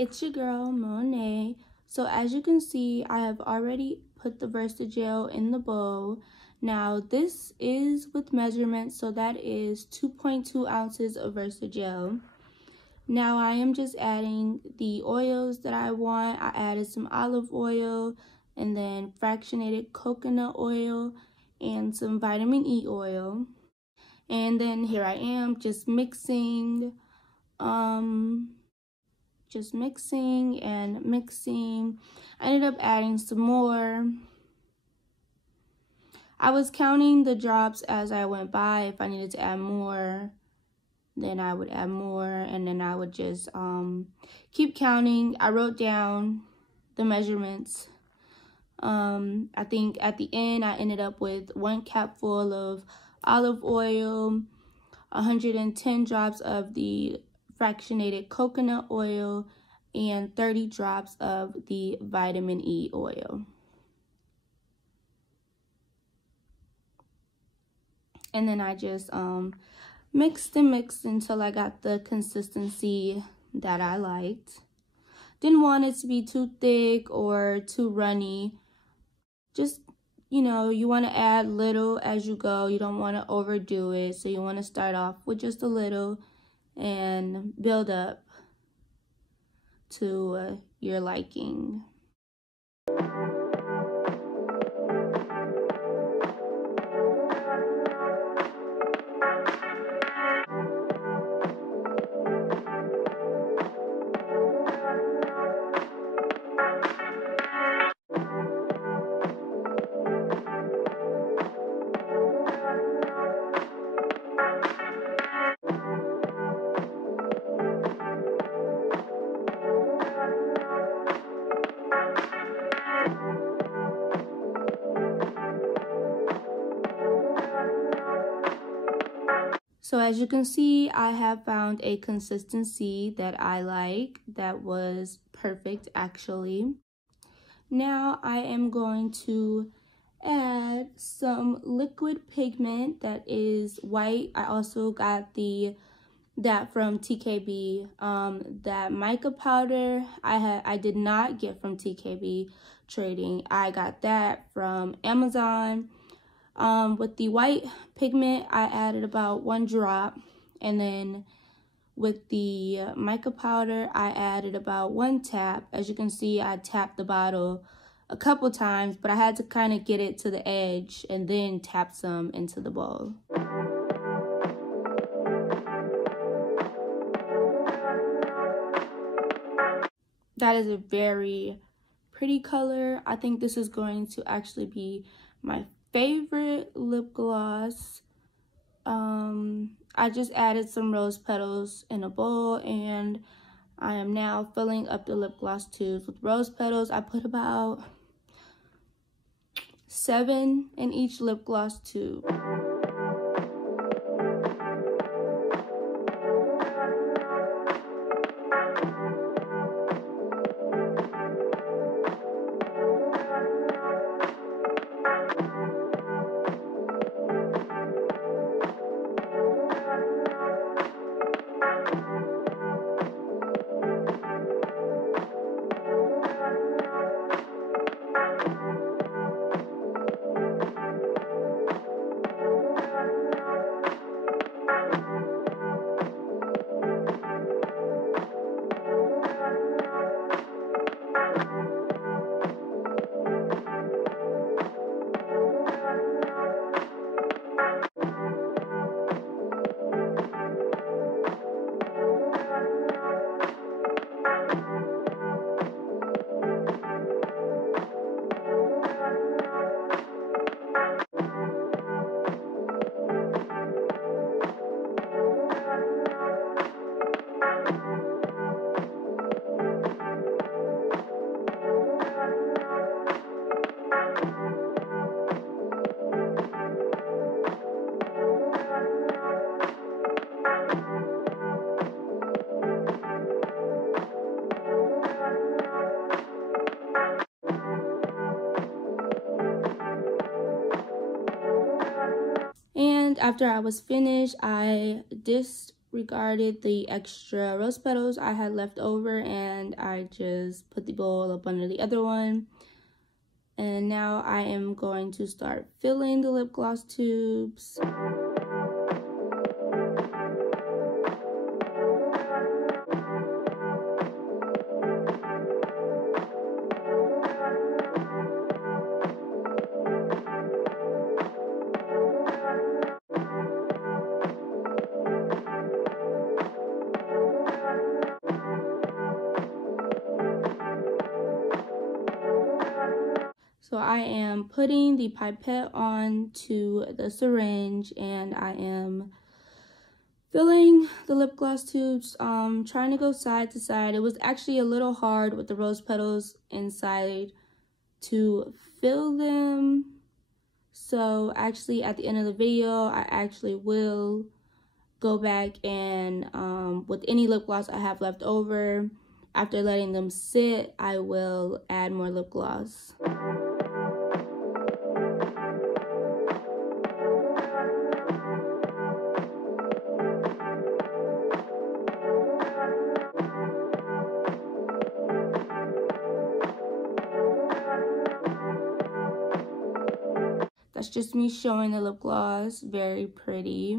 it's your girl Monet. So as you can see, I have already put the Versagel in the bowl. Now this is with measurements, so that is 2.2 ounces of Versagel. Now I am just adding the oils that I want. I added some olive oil and then fractionated coconut oil and some vitamin E oil. And then here I am just mixing and mixing. I ended up adding some more. I was counting the drops as I went by. If I needed to add more, then I would add more, and then I would just keep counting. I wrote down the measurements. I think at the end I ended up with 1 capful of olive oil, 110 drops of the fractionated coconut oil, and 30 drops of the vitamin E oil. And then I just mixed and mixed until I got the consistency that I liked. Didn't want it to be too thick or too runny. Just, you know, you want to add little as you go. You don't want to overdo it. So you want to start off with just a little and build up to your liking. So as you can see, I have found a consistency that I like, that was perfect actually. Now I am going to add some liquid pigment that is white. I also got that from TKB. That mica powder I did not get from TKB Trading. I got that from Amazon. With the white pigment, I added about 1 drop, and then with the mica powder, I added about 1 tap. As you can see, I tapped the bottle a couple times, but I had to kind of get it to the edge and then tap some into the bowl. That is a very pretty color. I think this is going to actually be my favorite lip gloss. I just added some rose petals in a bowl, and I am now filling up the lip gloss tubes with rose petals. I put about 7 in each lip gloss tube. And after I was finished, I disregarded the extra rose petals I had left over, and I just put the bowl up under the other one. And now I am going to start filling the lip gloss tubes. So I am putting the pipette onto the syringe, and I am filling the lip gloss tubes, trying to go side to side. It was actually a little hard with the rose petals inside to fill them. So actually at the end of the video, I actually will go back and with any lip gloss I have left over, after letting them sit, I will add more lip gloss. That's just me showing the lip gloss. Very pretty.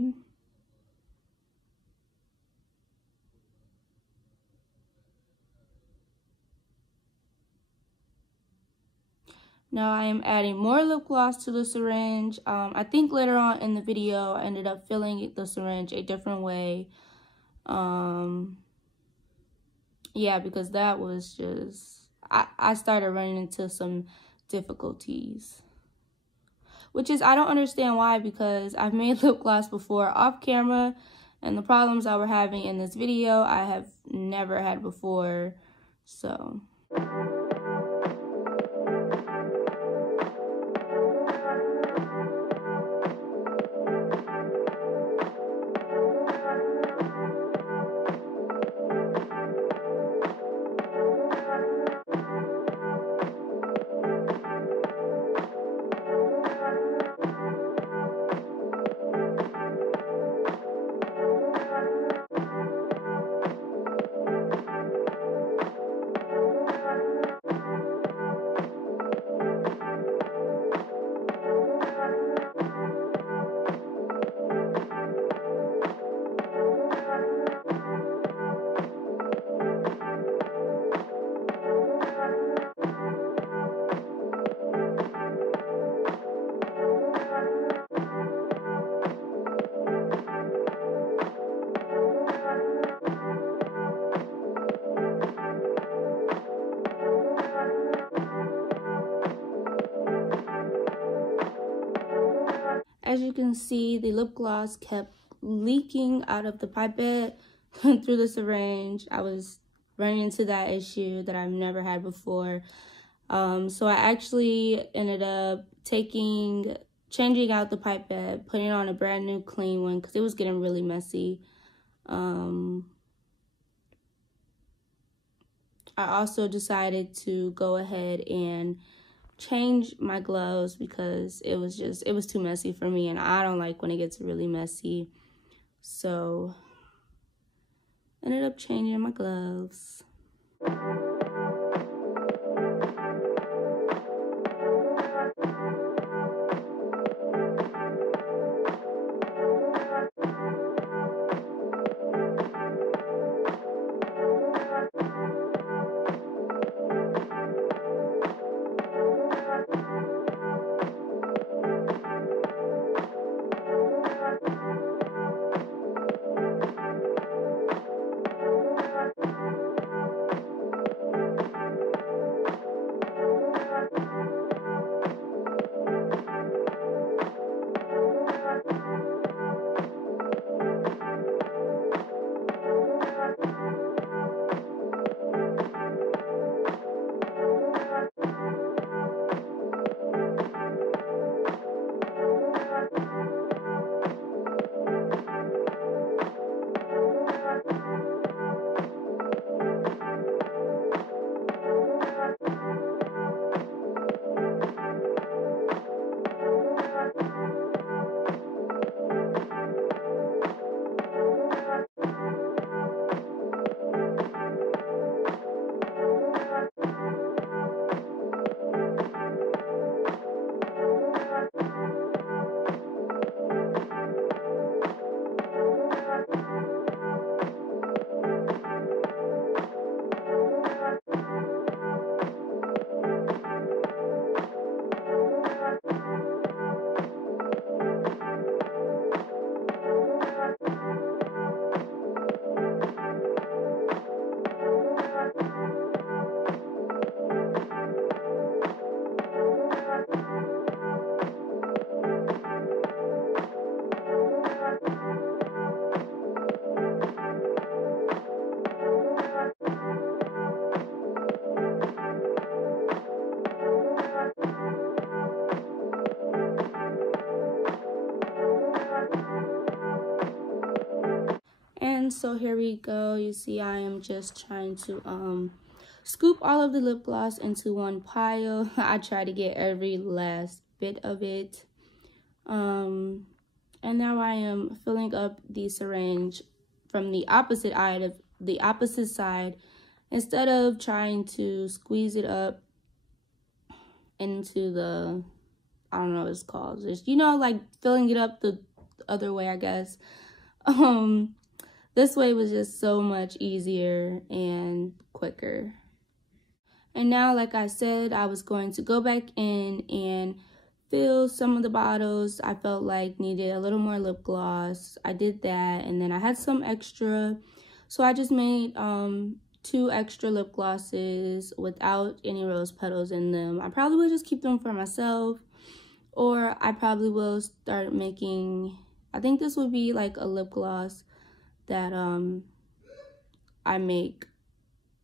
Now I am adding more lip gloss to the syringe. I think later on in the video, I ended up filling the syringe a different way. Yeah, because that was just, I started running into some difficulties. Which is, I don't understand why, because I've made lip gloss before off camera, and the problems I were having in this video, I have never had before, so. As you can see, the lip gloss kept leaking out of the pipette through the syringe. I was running into that issue that I've never had before. So I actually ended up changing out the pipette, putting on a brand new clean one because it was getting really messy. I also decided to go ahead and change my gloves because it was too messy for me, and I don't like when it gets really messy. So ended up changing my gloves. everyone, so here we go. You see I am just trying to scoop all of the lip gloss into one pile. I try to get every last bit of it. And now I am filling up the syringe from the opposite side instead of trying to squeeze it up into the, I don't know what it's called, just, you know, like filling it up the other way, I guess. This way was just so much easier and quicker. And now, like I said, I was going to go back in and fill some of the bottles I felt like needed a little more lip gloss. I did that, and then I had some extra, so I just made 2 extra lip glosses without any rose petals in them. I probably will just keep them for myself, or I probably will start making, I think this would be like a lip gloss that I make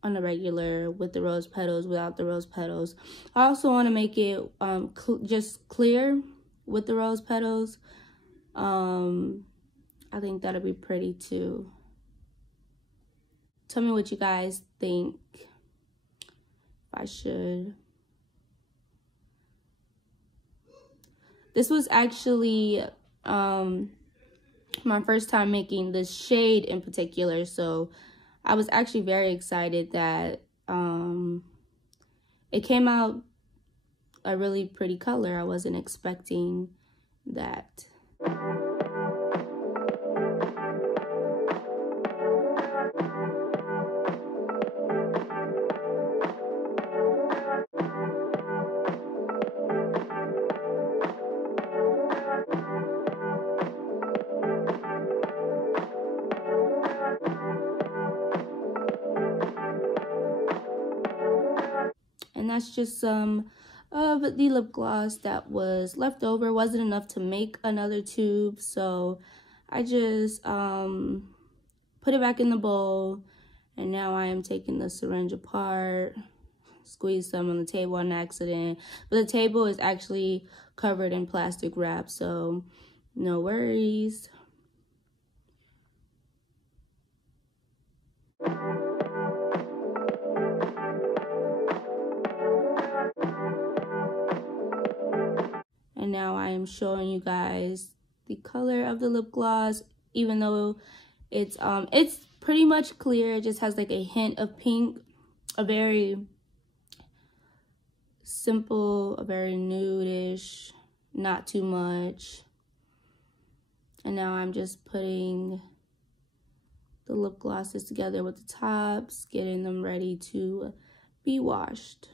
on a regular with the rose petals, without the rose petals. I also want to make it just clear with the rose petals. I think that'll be pretty too. Tell me what you guys think. If I should. This was actually my first time making this shade in particular, so I was actually very excited that it came out a really pretty color. I wasn't expecting that. And that's just some of the lip gloss that was left over. Wasn't enough to make another tube, so I just put it back in the bowl. And now I am taking the syringe apart. Squeezed some on the table on accident, but the table is actually covered in plastic wrap, so no worries. And now I am showing you guys the color of the lip gloss, even though it's pretty much clear. It just has like a hint of pink, a very simple, a very nude-ish, not too much. And now I'm just putting the lip glosses together with the tops, getting them ready to be washed.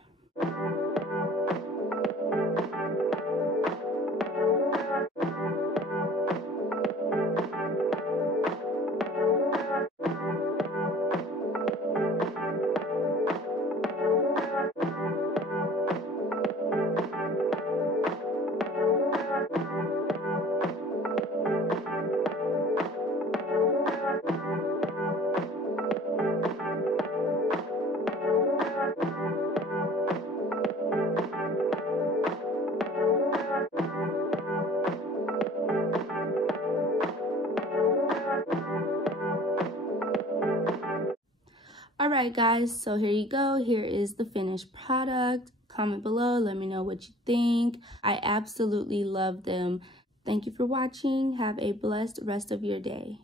Alright guys, so here you go. Here is the finished product. Comment below, let me know what you think. I absolutely love them. Thank you for watching. Have a blessed rest of your day.